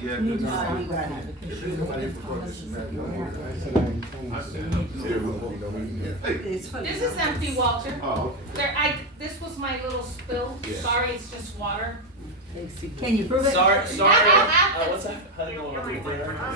Yeah, You need good. to sign that. It's funny. This is empty, Walter. Oh, This was my little spill. Yeah. Sorry, it's just water. Can you prove it? Sorry, what's that? How do you go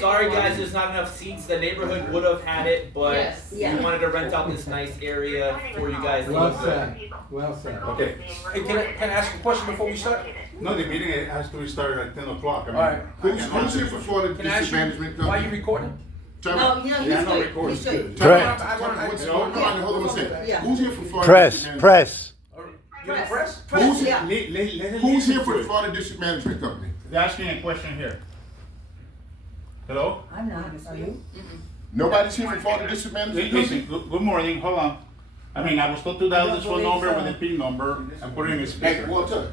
sorry guys, there's not enough seats. The neighborhood would have had it, but Yes. Yeah. we wanted to rent out this nice area for you guys to Well look said, good. well said. okay. Hey, can I ask a question before we start? No, the meeting has to be started at 10 o'clock. I mean, All right. who's here for Florida Can I ask District you, Management why Company? you recording? Time No, out. you know, Yeah, I he's know good. recording's He's good. good. Correct. Time out. Hold on, hold on one second. Yeah. Who's here for Florida Press, District Management? press. You the press? Who's, Yeah. who's here for the Florida District Management Company? They're asking a question here. Hello? I'm not, are you? Nobody's here for Florida District Management Listen, Company? good morning, hold on. I mean, I was told to dial this phone number with the PIN number and put it in the Hey, speaker. Walter.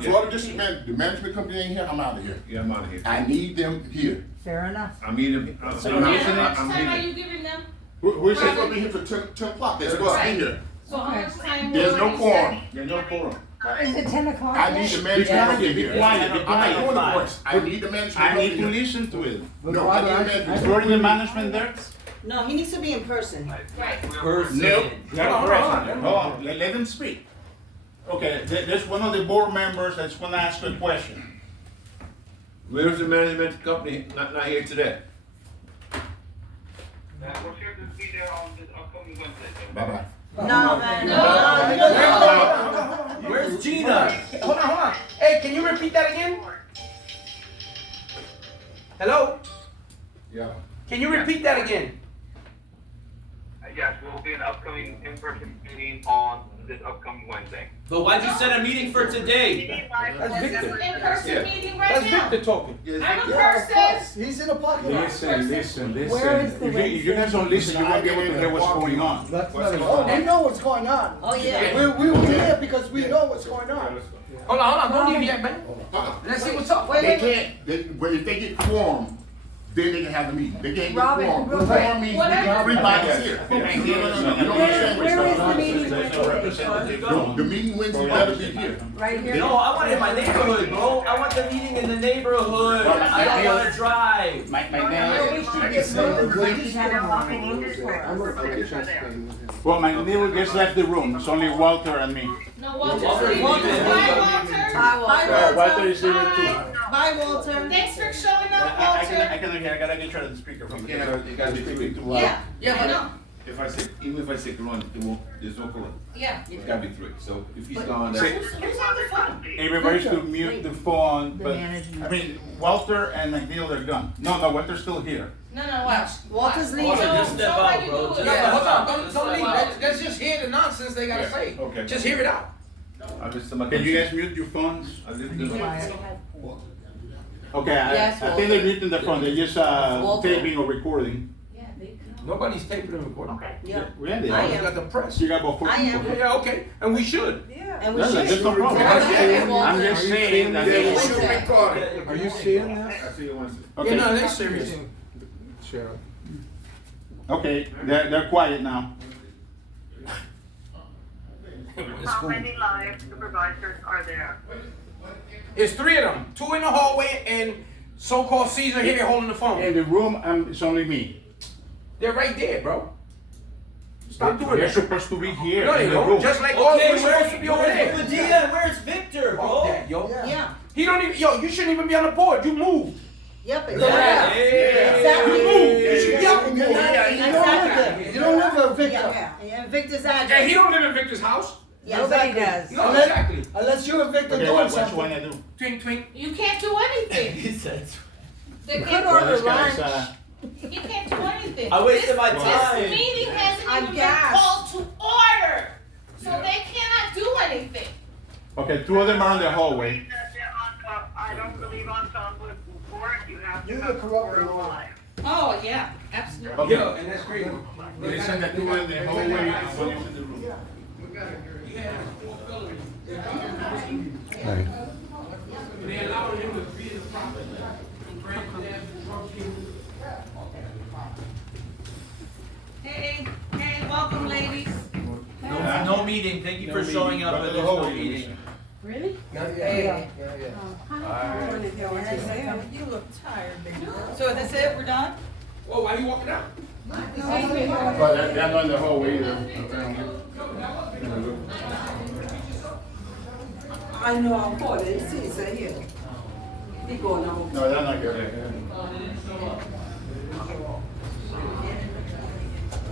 Florida District the management company ain't here, I'm out of here. Yeah, I'm out of here. I need them here. Fair enough. I'm eating. I'm So how much time are leaving. you giving them? Who's supposed to be here for 10 o'clock? They're supposed to be here. So how much time? There's will no you quorum. There's no quorum. Is it 10 o'clock? I need the management Yeah. company here. Be quiet, be I'm not quiet. doing the voice. I need the management I company need to here. listen to it. No, I need the management. Is already the management there? No, he needs to be in person. Right. Person. No. Hold on, Hold on, let them speak. Okay, there's one of the board members that's gonna ask a question. Where's the management company not here today? We're here to be there on this upcoming Wednesday. Bye-bye. No, man. No. Where's Gina? Hold on. Hey, can you repeat that again? Hello? Yeah. Can you repeat that again? Yes, we'll be an upcoming in-person meeting on this upcoming Wednesday. But why'd you set a meeting for today? That's This is Victor. an in-person meeting right That's now. Victor talking. I'm a person. He's in the parking lot. Listen. Where is the If you guys don't listen, you won't be able to hear what's going on. That's not Oh, we know what's going on. Oh, yeah. We were here because we know what's going on. Hold on, don't leave yet, man. Let's see what's up. They can't, but if they get quorum, then they can have the meeting. They can't get Robin, quorum. real Quorum means we Whatever. get everybody's here. You don't understand what's Where going is the on. meeting There's no Wednesday? representative. The meeting Wednesday better be here. Right here? No, I want it in my neighborhood, bro. I want the meeting in the neighborhood. I don't wanna drive. My No, we name, should get moved. We should have a locker rooms for us. well, my neighbor just left the room, it's only Walter and me. No, Walter's Walter, leaving. Walter. Bye, Walter. Bye, Walter. Walter is here too. Bye, Walter. Thanks for showing I up, Walter. cannot hear, I gotta get rid of the speaker from You here. gotta be three. Yeah, Yeah, I but know. Even if I say Corona, there's no quorum. Yeah. It's gotta be three. So if he's gone, Who's that's. on the phone? Everybody's to mute the phone, The but, management. I mean, Walter and McNeil are gone. No, Walter's still here. No, watch. Walter's leaving. Walter, just step So what out, you bro. do Just is- Yeah, but hold on, Just don't leave. step out. Let's just hear the nonsense they gotta say. Okay. Just hear it out. I'm just. Can you guys mute your phones? I live in Quiet. Okay, Yes, I think they're muting the phone, they're just, Walter. taping or recording. Yeah, they come. Nobody's taping and recording. Yeah. Really? I You am. got the press. You got about 4 I am. people. Yeah, okay, and we should. And we No, should. there's no problem. Go ahead, Walter. I'm just saying that they Walter. Are you seeing that? I see you once. Yeah, no, Okay, they serious. Sure. okay, they're quiet now. How many live supervisors are there? It's three of them, two in the hallway and so-called Caesar here holding the In phone. the room, it's only me. They're right there, bro. Stop doing They're that. supposed to be here No, in they the don't, room. just like all Okay, we're supposed to be over there. Medina, where's Victor, Fuck bro? that, yo. Yeah. He don't even, yo, you shouldn't even be on the board, you moved. Yep, Yeah. exactly. Exactly. You moved, you should be out. You don't live there. You don't live there, Victor. Yeah, and Victor's And he address. don't live in Victor's house. Nobody does. No, exactly. Unless you and Victor Okay, doing what you something. wanna do? Twink, twink. You can't do anything. He said. They Could can't, order This guy's, lunch. you can't do anything. I wasted my This time. meeting hasn't I'm even been gassed. called to order. So they cannot do anything. Okay, two of them are in the hallway. I don't believe on top of board, you have to You're have the corrupt quorum one. live. Oh, yeah, absolutely. Okay. Yo, and that's crazy. They send the two in the hallway and one is in the room. They allowed him to be in the property. Hey, welcome, ladies. No meeting, thank you for showing up, but there's no meeting. Really? Yeah. You look tired, baby. So is this it? We're done? Whoa, why are you walking out? But they're not the whole way either, apparently. I know I'm calling Caesar here. He going out. No, they're not good.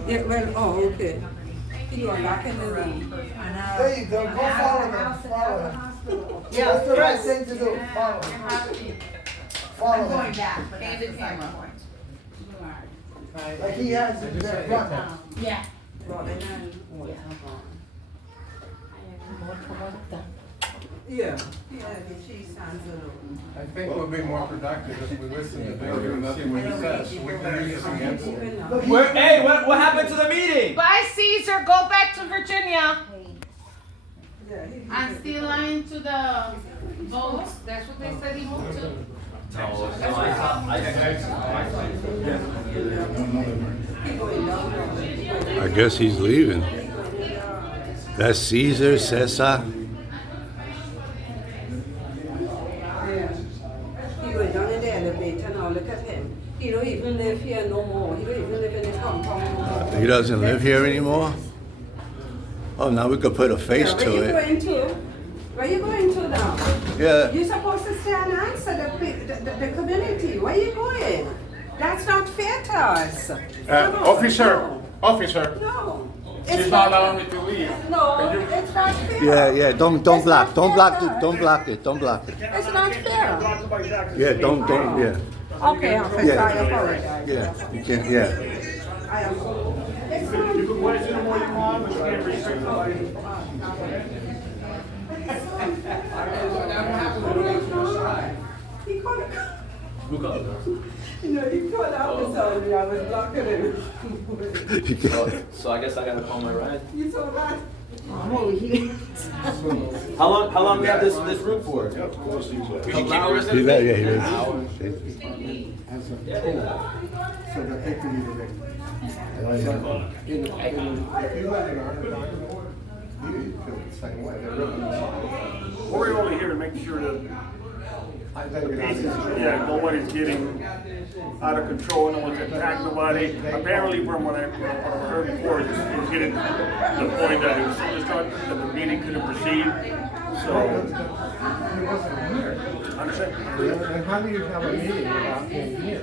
Yeah, well, oh, okay. He going back in the room. There you go, go follow them, follow them. Yeah, That's the right thing to do, follow them. Follow them. back, but that's the camera. Like he has it there, run. Yeah. Yeah. Yeah, she sounds alone. I think we'll be more productive if we listen to Victor and see what he says, so we can use this against him. Hey, what happened to the meeting? Bye, Caesar. Go back to Virginia. Yeah, he- I'm still lying to the votes. That's what they said he moved to. I guess he's leaving. That's Caesar, Cesar. Yeah. He went down in the elevator now, look at him. He don't even live here no more. He don't even live in his compound no more. He doesn't live here anymore? Oh, now we could put a face Where to you it. going to? Where you going to now? Yeah. You're supposed to stay and answer the community. Where you going? That's not fair to us. Officer, No. she's It's not not. allowing me to leave. No, it's not fair. Yeah, don't It's block, not don't fair block to it, us. don't block it, don't block it. It's not fair. Yeah, don't, yeah. Okay, officer, I apologize. Yeah, you can't, yeah. I am. It's not. You can question him all you want, but you can't restrict nobody. He called. You know, he called out the me. I was blocking him. So I guess I gotta call my ride. You saw that? How long we have this room for? Couple hours? He left, yeah, he left. As a tool, so that they can either make. If you let an architect, you feel the same way. They're really. We're only here to make sure that I think it is. yeah, nobody's getting out of control, no one's attacking nobody. Apparently, from what I heard before, it's getting to the point that it was so destructive that the meeting couldn't proceed. So, He wasn't here. understand? And how do you have a meeting without him here?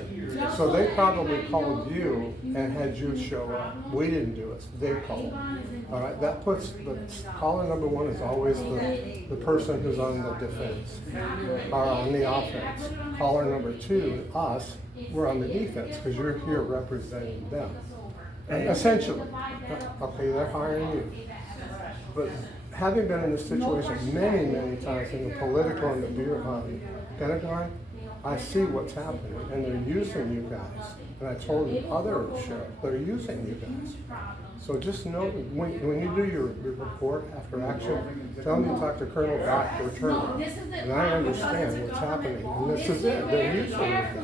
So they probably called you and had you show up. We didn't do it, they called. All right, that puts, the caller number one is always the person who's on the defense, or on the offense. Caller number two, us, we're on the defense, because you're here representing them. Essentially. Okay, they're hiring you. But having been in this situation many, many times in the political and the Pentagon, I see what's happening, and they're using you guys. And I told the other sheriff, they're using you guys. So just know, when you do your report after action, tell me to talk to Colonel Dr. Turner. And I understand what's happening, and this is it, they're using you guys.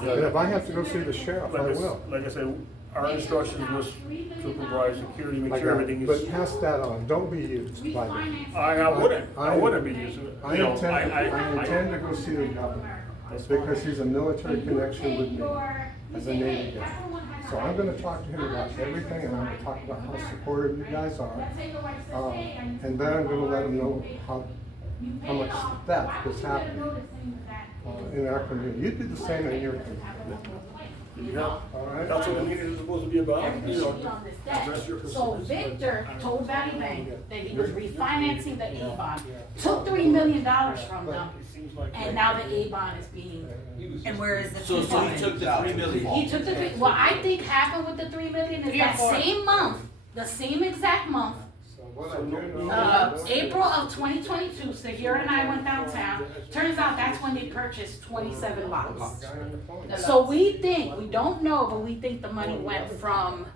And if I have to go see the sheriff, I will. Like I said, our instructions was to provide security, make Like sure that. everything But is. pass that on, don't be used by them. I wouldn't be using it. I You know, intend to go see the governor, because he's a military connection with me, as a Navy guy. So I'm gonna talk to him about everything, and I'm gonna talk about how supportive you guys are. And then I'm gonna let him know how much theft is happening in our community. You do the same in your community. Yeah, All right? that's what the meeting is supposed to be about, you know, address your So concerns. Victor told Valley Bank that he was refinancing the A-bond, took $3 million from them, and now the A-bond is being, And where is the? So you took the 3 million. he took the, what I think happened with the $3 million is that same month, the same exact month, So what I do know. April of 2022, Sahira and I went downtown. Turns out that's when they purchased 27 lots. So we think, we don't know, but we think the money went from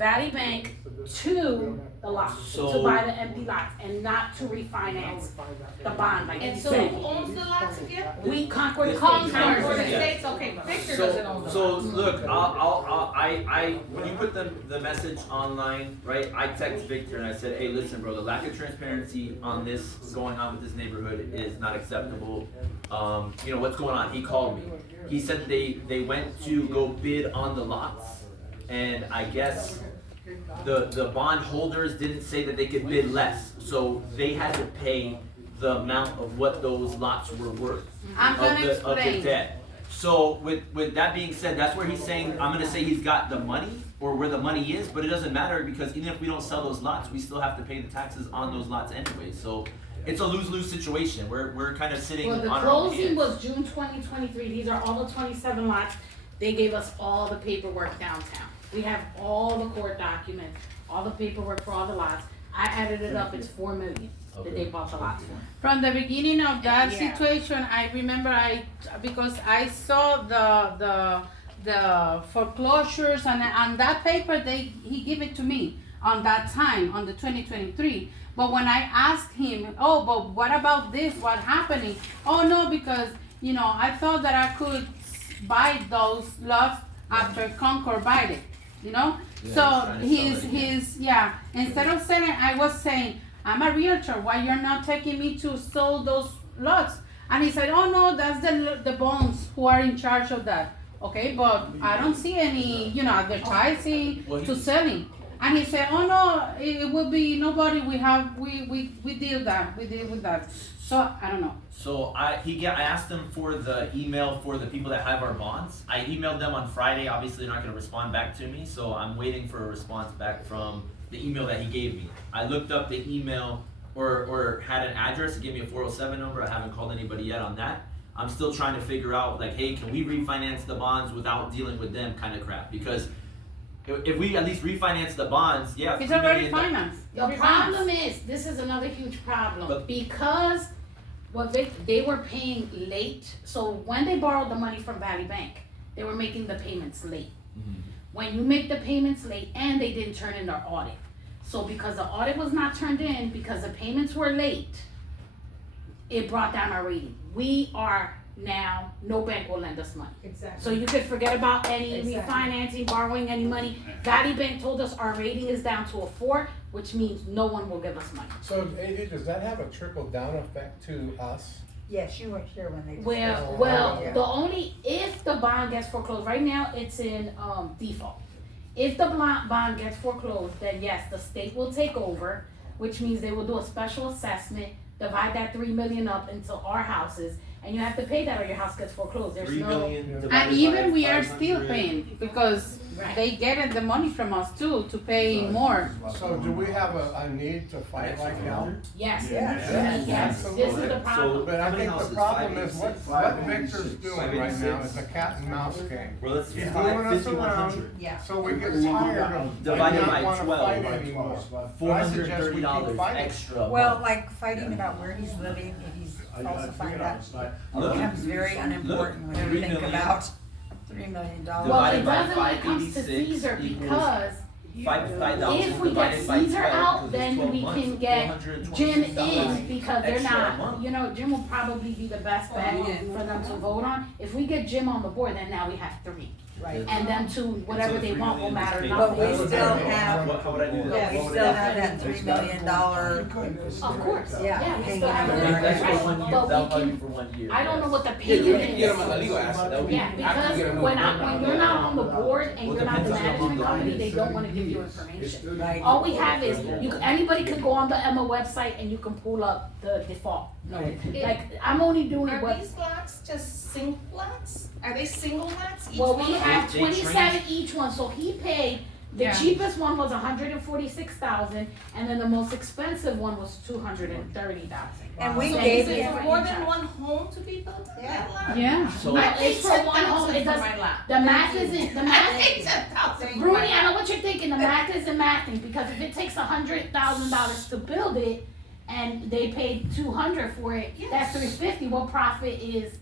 Valley Bank to the lots, to So- buy the empty lots, and not to refinance the bond like And you so said. who owns the lots again? We Concord The Concord. Concord Yeah. Estates, okay, Victor doesn't own the So lots. look, when you put the message online, right? I text Victor and I said, hey, listen, bro, the lack of transparency on this going on with this neighborhood is not acceptable. You know what's going on? He called me. He said they went to go bid on the lots, and I guess the bond holders didn't say that they could bid less, so they had to pay the amount of what those lots were worth. I'm gonna Of the explain. debt. So with that being said, that's where he's saying, I'm gonna say he's got the money, or where the money is, but it doesn't matter, because even if we don't sell those lots, we still have to pay the taxes on those lots anyway, so it's a lose-lose situation, we're kind of sitting Well, on the our own closing hands. was June 2023, these are all the 27 lots, they gave us all the paperwork downtown. We have all the court documents, all the paperwork for all the lots, I added it up, it's 4 million that they bought the lots for. From the beginning of that Yeah. situation, I remember because I saw the foreclosures and on that paper, he gave it to me on that time, on the 2023. But when I asked him, oh, but what about this, what happening? Oh, no, because, you know, I thought that I could buy those lots after Concord bought it, you know? Yeah, So he's trying to sell it instead of selling, I was saying, I'm a realtor, why you're not taking me to sell those lots? And he said, oh no, that's the bonds who are in charge of that. Okay, but I don't see any, you know, advertising Well, to selling. And he said, oh no, it will be nobody, we deal with that. So, I don't know. So I asked them for the email for the people that have our bonds. I emailed them on Friday. Obviously, they're not going to respond back to me, so I'm waiting for a response back from the email that he gave me. I looked up the email or had an address. It gave me a 407 number. I haven't called anybody yet on that. I'm still trying to figure out, like, hey, can we refinance the bonds without dealing with them kind of crap? Because if we at least refinance the bonds, yeah, It's $3 already million. financed. The problem is, this is another huge problem, But- because they were paying late, so when they borrowed the money from Valley Bank, they were making the payments late. Mhm. When you make the payments late and they didn't turn in their audit. So because the audit was not turned in, because the payments were late, it brought down our rating. We are now, no bank will lend us money. Exactly. So you could forget about any Exactly. refinancing, borrowing any money. Valley Bank told us our rating is down to a 4, which means no one will give us money. So, AD, does that have a trickle-down effect to us? Yes, you were here when they. Well, Yeah. the only, if the bond gets foreclosed, right now it's in, default. If the bond gets foreclosed, then yes, the state will take over, which means they will do a special assessment, divide that 3 million up into our houses, and you have to pay that or your house gets foreclosed. There's 3 no. million divided And even by we are still 500. paying because Right. they get the money from us too to pay more. So do we have a need to fight like hell? Yes, Yes. yes, this is the problem. But I How many think the houses? problem 586? is what Victor's doing right now is a cat and mouse game. Well, let's He's just moving us 5,100. around, Yeah. so we get tired of Divided not by wanna 12. fight anymore. But I suggest we keep $430 fighting. extra. a Well, month. like fighting about where he's living, if he's falsifying that, Look. becomes very unimportant when $3 you think million. about $3 million. Well, it Divided by doesn't when it comes to 586 Caesar equals because 5,000 if we get divided by Caesar 12, out, because then it's 12 we months, can get Jim in $426 because they're extra a not, month. you know, Jim will probably be the best bet Oh, yeah. for them to vote on. If we get Jim on the board, then now we have 3. Right. And them 2, whatever they want will matter But we nothing. still have, How would I do that? yeah, we still have that $3 million. Of course, Yeah. yeah, we Hanging still have out it, there. That's for right, 1 year, but that'll we probably can, for 1 year. I don't know yes. what the Yeah, payment you can get is. them on the legal asset. That would be Yeah, after you because get them when moved. you're not on the board and Well, you're not the depends on how long management the company, line they is. don't wanna give you information. Right. All we have is, anybody can go on the Emma website and you can pull up the default. Like, I'm only doing Are what, these lots just single lots? Are they single lots? Each well, one we of them? have They 27 each one, so he paid, the Yeah. cheapest one was 146,000, and then the most expensive one was 230,000. And we So gave this is him for more each than house. one home to be built on that lot? Yeah. So, No, it's for one home, it does, the math isn't, the math, Bruni, I know what you're thinking, the math isn't mathing, because if it takes $100,000 to build it, and they paid 200 for it, that's 350, what profit is